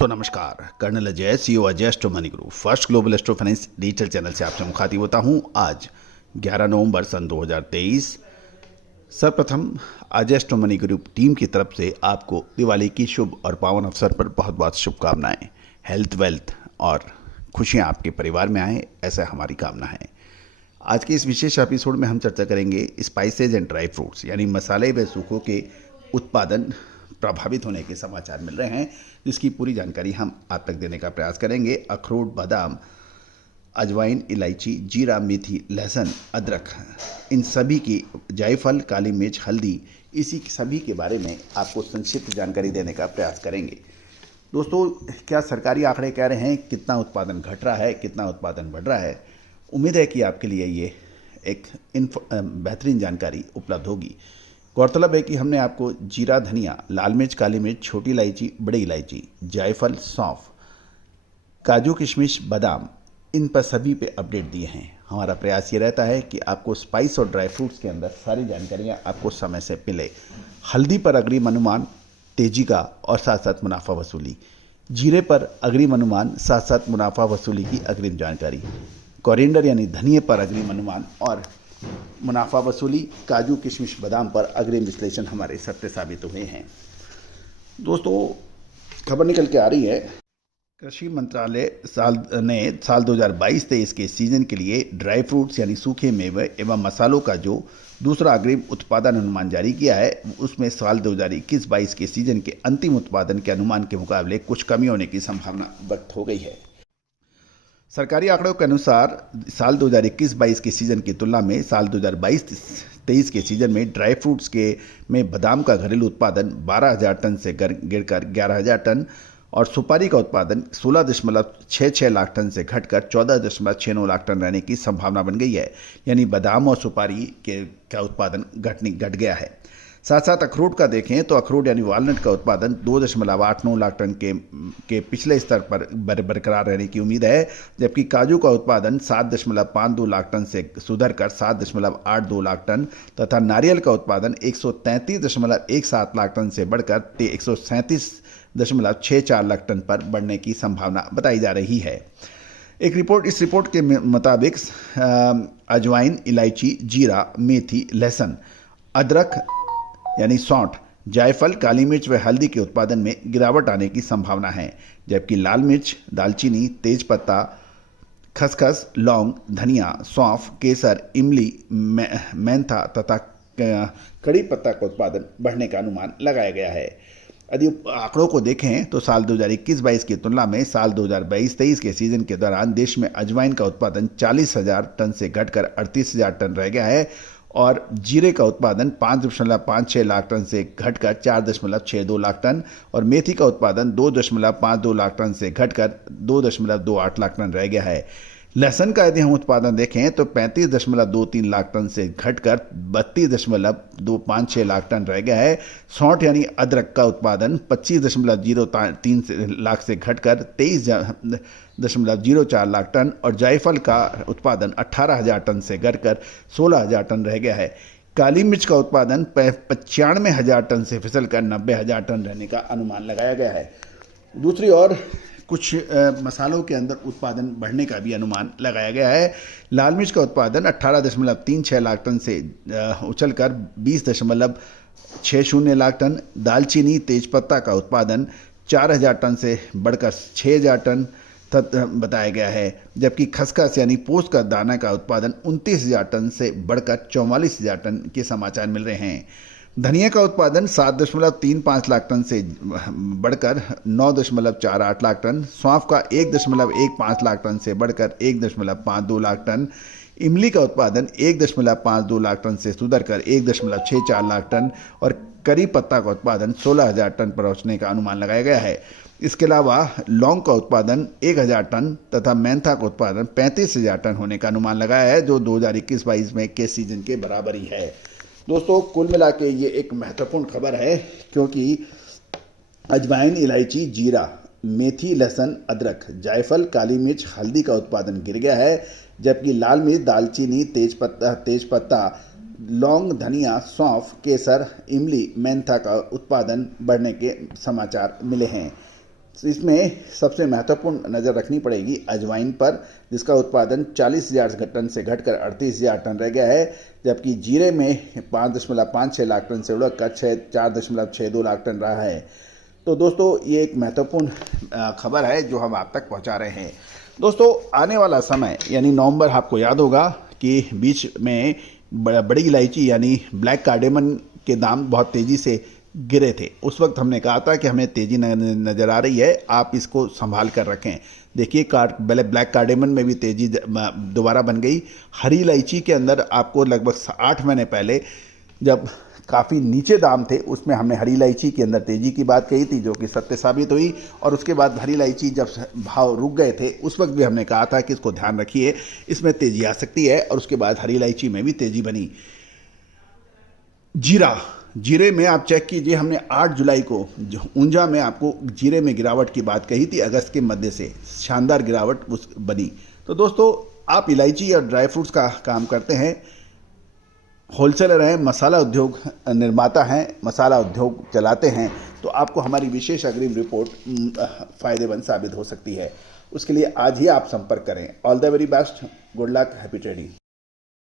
दोस्तों नमस्कार। Colonel Ajay, CEO Ajay astro money group first global astro finance digital channel से आपसे मुखातिब होता हूं। आज 11 नवंबर सन 2023। सर्वप्रथम Ajay astro money group team की तरफ से आपको दिवाली की शुभ और पावन अवसर पर बहुत बहुत शुभकामनाएं। हेल्थ, वेल्थ और खुशियां आपके परिवार में आए, ऐसा हमारी कामना है। आज के इस विशेष एपिसोड में हम चर्चा करेंगे स्पाइसेज एंड ड्राई फ्रूट्स यानी मसाले व सूखों के उत्पादन प्रभावित होने के समाचार मिल रहे हैं, जिसकी पूरी जानकारी हम आप तक देने का प्रयास करेंगे। अखरोट, बादाम, अजवाइन, इलायची, जीरा, मेथी, लहसुन, अदरक, इन सभी की, जायफल, काली मिर्च, हल्दी, इसी सभी के बारे में आपको संक्षिप्त जानकारी देने का प्रयास करेंगे। दोस्तों, क्या सरकारी आंकड़े कह रहे हैं कितना उत्पादन घट रहा है, कितना उत्पादन बढ़ रहा है? उम्मीद है कि आपके लिए ये एक बेहतरीन जानकारी उपलब्ध होगी। गौरतलब है कि हमने आपको जीरा, धनिया, लाल मिर्च, काली मिर्च, छोटी इलायची, बड़ी इलायची, जायफल, सौंफ, काजू, किशमिश, बादाम, इन पर सभी पे अपडेट दिए हैं। हमारा प्रयास ये रहता है कि आपको स्पाइस और ड्राई फ्रूट्स के अंदर सारी जानकारियाँ आपको समय से मिले। हल्दी पर अग्रिम अनुमान तेजी का और साथ साथ मुनाफा वसूली, जीरे पर अग्रिम अनुमान साथ साथ मुनाफा वसूली की अग्रिम जानकारी, कोरिएंडर यानी धनिए पर अग्रिम अनुमान और मुनाफा वसूली, काजू, किशमिश, बादाम पर अग्रिम विश्लेषण हमारे सत्य साबित हुए हैं। दोस्तों, खबर निकल के आ रही है, कृषि मंत्रालय ने साल 2022-23 के सीजन के लिए ड्राई फ्रूट्स यानी सूखे मेवे एवं मसालों का जो दूसरा अग्रिम उत्पादन अनुमान जारी किया है, उसमें साल 2021-22 के सीजन के अंतिम उत्पादन के अनुमान के मुकाबले कुछ कमी होने की संभावना व्यक्त हो गई है। सरकारी आंकड़ों के अनुसार साल 2021-22 के सीज़न की तुलना में साल 2022-23 के सीज़न में ड्राई फ्रूट्स में बादाम का घरेलू उत्पादन 12,000 टन से गिरकर 11,000 टन और सुपारी का उत्पादन 16.66 लाख टन से घटकर 14.69 लाख टन रहने की संभावना बन गई है। यानी बादाम और सुपारी का उत्पादन घट गया है। साथ साथ अखरोट का देखें तो अखरोट यानी वॉलनट का उत्पादन 2.89 लाख टन के पिछले स्तर पर बरकरार रहने की उम्मीद है, जबकि काजू का उत्पादन 7.52 लाख टन से सुधरकर 7.82 लाख टन तथा नारियल का उत्पादन 133.17 लाख टन से बढ़कर 137.64 लाख टन पर बढ़ने की संभावना बताई जा रही है। इस रिपोर्ट के मुताबिक अजवाइन, इलायची, जीरा, मेथी, लहसुन, अदरक यानी सौंठ, जायफल, काली मिर्च व हल्दी के उत्पादन में गिरावट आने की संभावना है, जबकि लाल मिर्च, दालचीनी, तेजपत्ता, खसखस, लौंग, धनिया, सौंफ, केसर, इमली, मेंथा तथा कड़ी पत्ता का उत्पादन बढ़ने का अनुमान लगाया गया है। यदि आंकड़ों को देखें तो साल 2021-22 की तुलना में साल 2022-23 के सीजन के दौरान देश में अजवाइन का उत्पादन 40,000 टन से घटकर 38,000 टन रह गया है और जीरे का उत्पादन 5.56 लाख टन से घटकर 4.62 लाख टन और मेथी का उत्पादन 2.52 लाख टन से घटकर 2.28 लाख टन रह गया है। लहसुन का यदि हम उत्पादन देखें तो 35.23 लाख टन से घटकर 32.256 लाख टन रह गया है। सौंठ यानी अदरक का उत्पादन 25.03 लाख से घटकर 23.04 लाख टन और जायफल का उत्पादन 18,000 टन से घटकर 16,000 टन रह गया है। काली मिर्च का उत्पादन 95,000 टन से फिसलकर 90,000 टन रहने का अनुमान लगाया गया है। दूसरी ओर कुछ मसालों के अंदर उत्पादन बढ़ने का भी अनुमान लगाया गया है। लाल मिर्च का उत्पादन 18.36 लाख टन से उछलकर 20.60 लाख टन, दालचीनी, तेजपत्ता का उत्पादन 4,000 टन से बढ़कर 6,000 टन बताया गया है, जबकि खसखस यानी पोस्त का दाना का उत्पादन 29,000 टन से बढ़कर 44,000 टन के समाचार मिल रहे हैं। धनिया का उत्पादन 7.35 लाख टन से बढ़कर 9.48 लाख टन, सौंफ का 1.15 लाख टन से बढ़कर 1.52 लाख टन, इमली का उत्पादन 1.52 लाख टन से सुधरकर 1.64 लाख टन और करी पत्ता का उत्पादन 16,000 टन पर पहुंचने का अनुमान लगाया गया है। इसके अलावा लौंग का उत्पादन 1,000 टन तथा मेंथा का उत्पादन 35,000 टन होने का अनुमान लगाया है, जो 2021-22 में के सीजन के बराबर ही है। दोस्तों, कुल मिला के ये एक महत्वपूर्ण खबर है, क्योंकि अजवाइन, इलायची, जीरा, मेथी, लहसुन, अदरक, जायफल, काली मिर्च, हल्दी का उत्पादन गिर गया है, जबकि लाल मिर्च, दालचीनी, तेजपत्ता, लौंग, धनिया, सौंफ, केसर, इमली, मेंथा का उत्पादन बढ़ने के समाचार मिले हैं। इसमें सबसे महत्वपूर्ण नज़र रखनी पड़ेगी अजवाइन पर, जिसका उत्पादन 40,000 टन से घटकर 38,000 टन रह गया है, जबकि जीरे में 5.56 लाख टन से उड़कर 4.62 लाख टन रहा है। तो दोस्तों ये एक महत्वपूर्ण खबर है जो हम आप तक पहुंचा रहे हैं। दोस्तों आने वाला समय यानी नवंबर, आपको याद होगा कि बीच में बड़ी इलायची यानी ब्लैक कार्डेमन के दाम बहुत तेज़ी से गिरे थे। उस वक्त हमने कहा था कि हमें तेज़ी नज़र आ रही है, आप इसको संभाल कर रखें। देखिए ब्लैक कार्डेमन में भी तेज़ी दोबारा बन गई। हरी इलायची के अंदर आपको लगभग 8 महीने पहले जब काफ़ी नीचे दाम थे, उसमें हमने हरी इलायची के अंदर तेज़ी की बात कही थी, जो कि सत्य साबित हुई। और उसके बाद हरी इलायची जब भाव रुक गए थे, उस वक्त भी हमने कहा था कि इसको ध्यान रखिए, इसमें तेज़ी आ सकती है। और उसके बाद हरी इलायची में भी तेज़ी बनी। जीरे में आप चेक कीजिए, हमने 8 जुलाई को ऊंझा में आपको जीरे में गिरावट की बात कही थी। अगस्त के मध्य से शानदार गिरावट उस बनी। तो दोस्तों आप इलायची और ड्राई फ्रूट्स का काम करते हैं, होलसेलर हैं, मसाला उद्योग निर्माता हैं, मसाला उद्योग चलाते हैं, तो आपको हमारी विशेष अग्रिम रिपोर्ट फ़ायदेमंद साबित हो सकती है। उसके लिए आज ही आप संपर्क करें। All the very best, good luck, happy trading.